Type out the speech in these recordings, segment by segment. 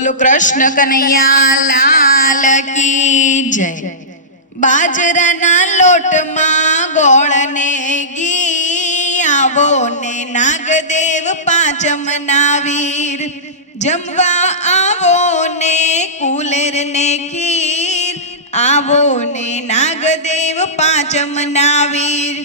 बोलो कृष्ण कन्हैया लाल की जय। बाजराना लोट में गोळ ने घी आवो ने नागदेव પાંચમના વીર જમવા आवो ने કુલેર ને ખીર आवो ने नागदेव પાંચમના વીર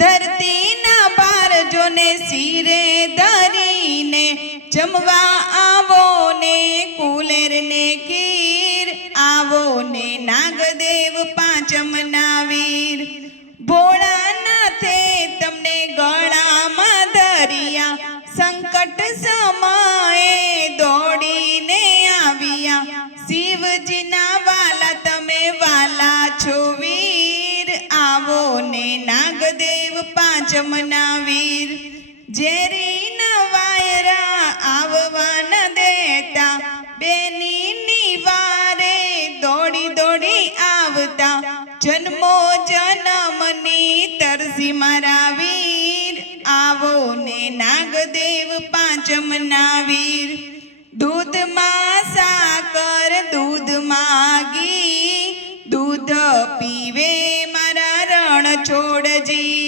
धरती ना पार जो ने सिरे धरीने जमवा आवो ने कूलेर ने खीर आवो ने नागदेव પાંચમના વીર भोळानाथे तमने गळामां धरिया संकट समये दौड़ीने आविया शिवजीना वाला तमे वाला छो वीर आवो ने नागदेव પાંચમના વીર ઝેરી ના વાયરા આવવા ન દેતા બેની નિવારે દોડી દોડી આવતા જન્મો જન્મની તરસી મારા વીર આવો ને નાગદેવ પાંચમના વીર દૂધમાં સાકર દૂધમાં ઘી દૂધ પીવે મારા રણ છોડજી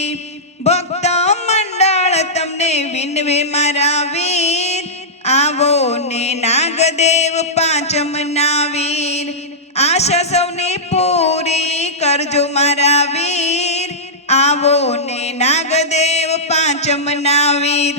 ભક્ત મંડળ તમને વિનવે મારા વીર આવો ને નાગદેવ પાંચમના વીર આશા સૌની પૂરી કરજો મારા વીર આવો ને નાગદેવ પાંચમના વીર।